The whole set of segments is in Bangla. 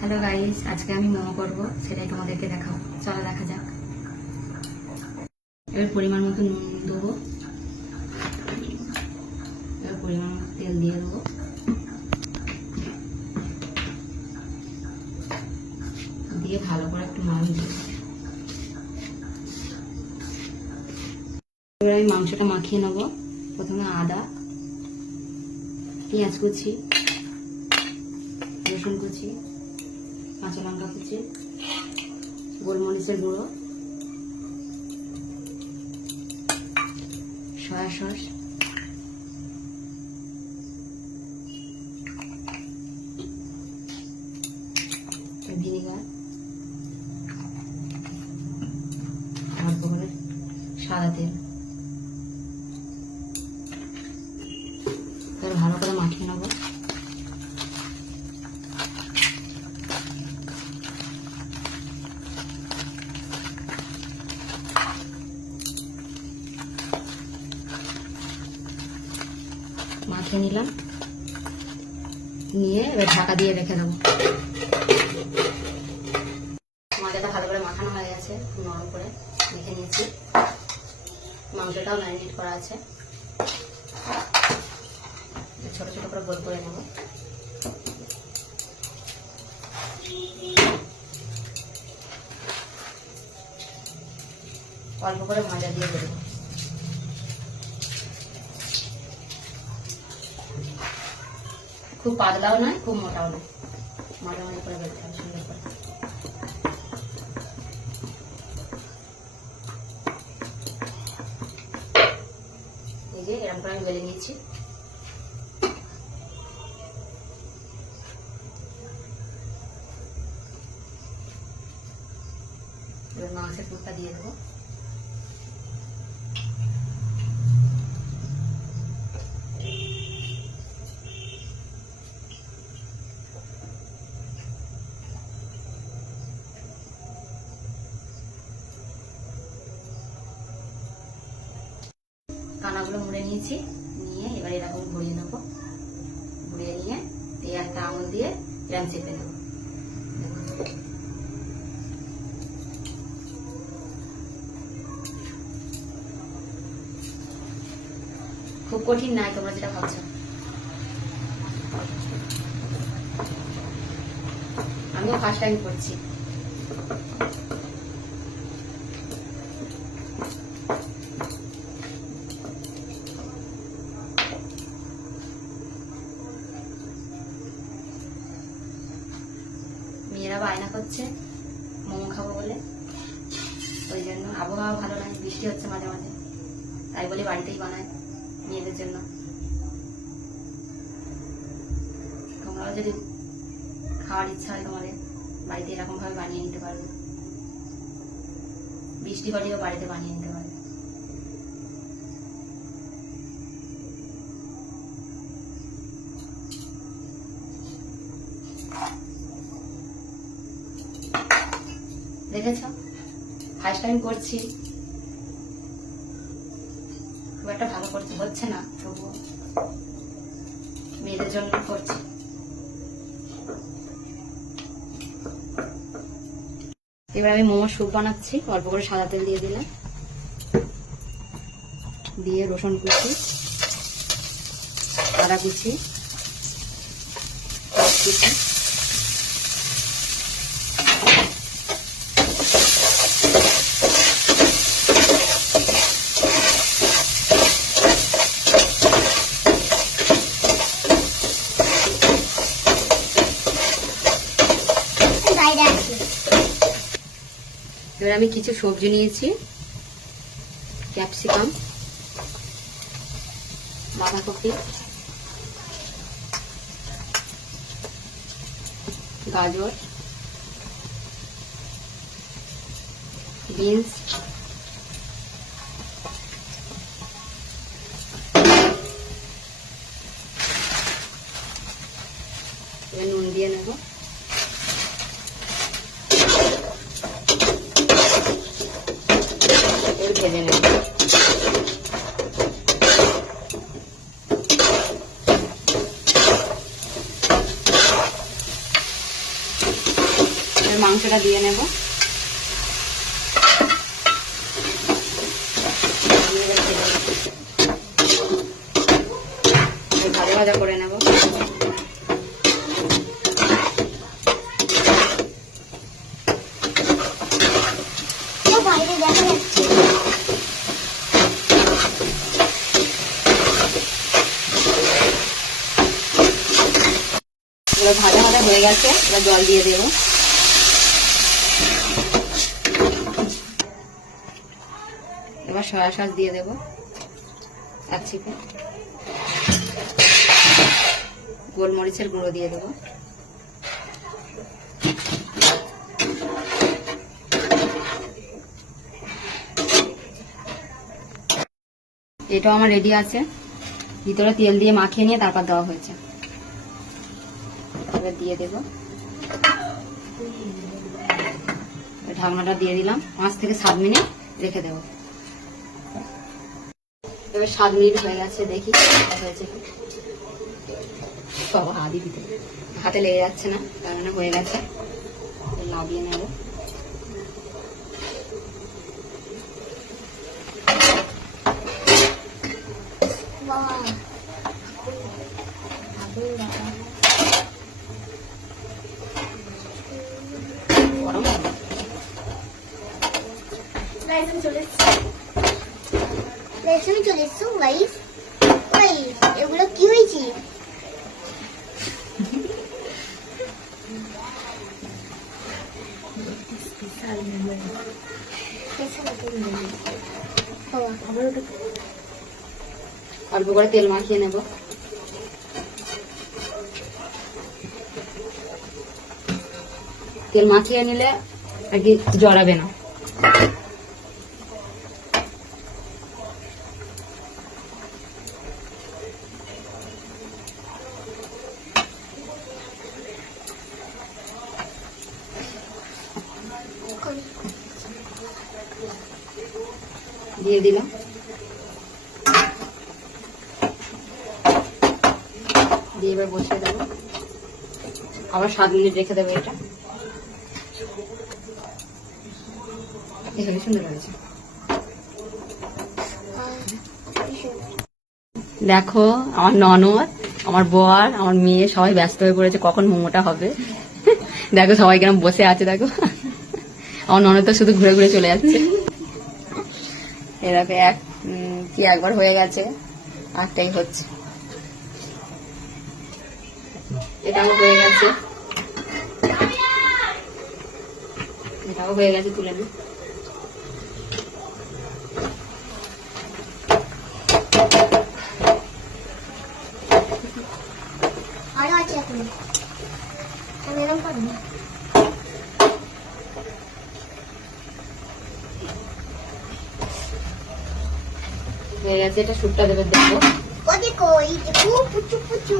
হ্যালো গাইস, আজকে আমি মোমো করবো, সেটাই তোমাদেরকে দেখাবো। চলো দেখা যাক। এবার পরিমাণ মতো নুন দেবো, এবার পরিমাণ মতো তেল দিয়ে দেবো, দিয়ে ভালো করে একটু মাখিয়ে দেবো। এবার আমি মাংসটা মাখিয়ে নেবো। প্রথমে আদা, পেঁয়াজ কুচি, রসুন কুচি, কাঁচা লঙ্কা কুচি, গোলমরিচের গুঁড়ো, সয়া সস, ভিনেগার, অল্প করে সাদা তেল, তারপর ভালো করে মাখিয়ে নেবো। মাখিয়ে নিলাম, নিয়ে এবার ঢাকা দিয়ে রেখে দেবো। ময়দাটা ভালো করে মাখানো হয়ে গেছে, নরম করে মেখে নিয়েছি। মাংসটাও ম্যারিনেট করা আছে, ছোট ছোট করে গোল করে নেব। অল্প করে ভাজা দিয়ে দেবো। খুব পাতলাও নয়, খুব মোটাও নয়, মাঝামাঝি করে বেলতে হবে সুন্দর করে। এই যে এরকম করে আমি বেলে নিচ্ছি। এবার মাংসের পুরটা দিয়ে দেবো। কানাগুলো মুড়ে নিয়েছি, নিয়ে এবার এরকম ঘুরিয়ে নেবো। ঘুরিয়ে নিয়ে এই একটা আঙুল দিয়ে এরকম চেপে নেবো। খুব কঠিন নাই, তোমরা যেটা ভাবছো। আমিও ফার্স্ট টাইম করছি। মেয়েরা বায়না করছে মোমো খাবো বলে, ওই জন্য। আবহাওয়া ভালো নয়, বৃষ্টি হচ্ছে মাঝে মাঝে, তাই বলে বাড়িতেই বানায় মেয়েদের জন্য। তোমরাও যদি খাওয়ার ইচ্ছা হয় তোমাদের, বাড়িতে এরকম ভাবে বানিয়ে নিতে পারবে। বৃষ্টি হলেও বাড়িতে বানিয়ে নিতে পারবে। দেখেছ, ফার্স্ট টাইম করছি, খুব একটা ভালো করতে হচ্ছে না, তবুও মেয়েদের জন্য করছি। এবার আমি মোমোর স্যুপ বানাচ্ছি। অল্প করে সাদা তেল দিয়ে দিলাম, দিয়ে রসুন কুচি, আদা কুচি, কুচি, এবার আমি কিছু সবজি নিয়েছি, ক্যাপসিকাম, বাঁধাকপি, গাজর, বিনস, এবার নুন দিয়ে নেব। ভেজে নেব। এবার মাংসটা দিয়ে নেব। ভাজা ভাজা করে নেব। এবার ভাজা ভাজা হয়ে গেছে, এবার জল দিয়ে দেব। এবার সয়া সস দিয়ে দেব এক চিপে, গোলমরিচের গুঁড়ো দিয়ে দেব, এটাও আমার রেডি আছে। ভিতরে তেল দিয়ে মাখিয়ে নিয়ে তারপর দেওয়া হয়েছে। এবার দিয়ে দেব, ঢাকনাটা দিয়ে দিলাম। 5 থেকে 7 মিনিট রেখে দেব। এবার 7 মিনিট হয়ে গেছে, দেখি হয়েছে কি। বাবা হাতে দিতে হাতে লেগে যাচ্ছে না, তার মানে হয়ে গেছে। নামিয়ে নেব। চলে এসছো গাইস। এগুলো কি হয়েছে? অল্প করে তেল মাখিয়ে নেব। তেল মাখিয়ে নিলে আর কি জড়াবে না। দিয়ে দিলাম। দিয়ে এবার বসিয়ে দেবো। আবার 7 মিনিট রেখে দেবো। এটা এখানে সুন্দর হয়েছে। দেখো আমার ননদ, আমার বর, আমার মেয়ে সবাই ব্যস্ত হয়ে পড়েছে কখন মোমোটা হবে। দেখো সবাই কেন বসে আছে। দেখো আমার ননদ তো শুধু ঘুরে ঘুরে চলে যাচ্ছে। এরকম একবার হয়ে গেছে, আরটাই হচ্ছে। এটাও হয়ে গেছে, এটাও হয়ে গেছে, তুলে নি। আরো আছে এখন, আমি এরকম পারবো। হয়ে গেছে। এটা শুটটা দেবে, দেখবো। ও দেখো, এই দেখো পুচু পুচু।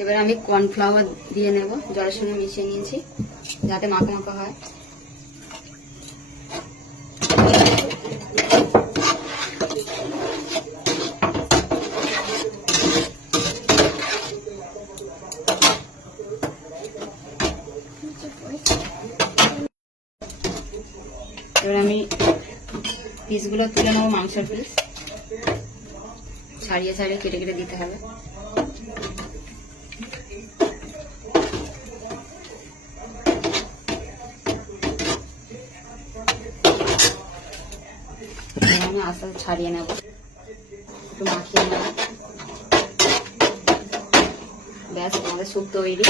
এবার আমি কর্নফ্লাওয়ার দিয়ে নেব, জলের সঙ্গে মিশিয়ে নিয়েছি যাতে মাখা মাখা হয়। এবার আমি পিসগুলো তুলে নেবো, মাংসের পিস ছাড়িয়ে ছাড়িয়ে কেটে কেটে দিতে হবে। আমি আস্তে আস্তে ছাড়িয়ে নেব, একটু মাখিয়ে নেব। ব্যাস, আমাদের স্যুপ তৈরি।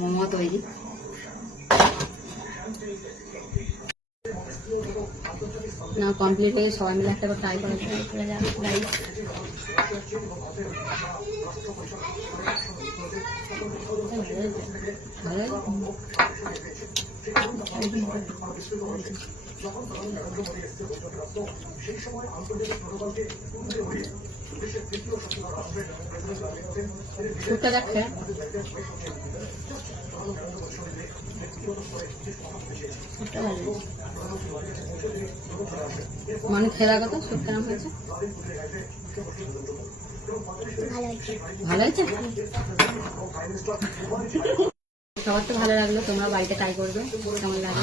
মোমো তৈরি। না কমপ্লিট হয়ে সবাই মিলে একটা ট্রাই করে যাক। শুটটা যাচ্ছে। স্যুপটা ভালো হয়েছে। মানে খেলা কথা স্যুপ কেমন হয়েছে? ভালো হয়েছে। ভালো হয়েছে। সবার তো ভালো লাগলো, তোমরা বাড়িতে ট্রাই করবে কেমন লাগে।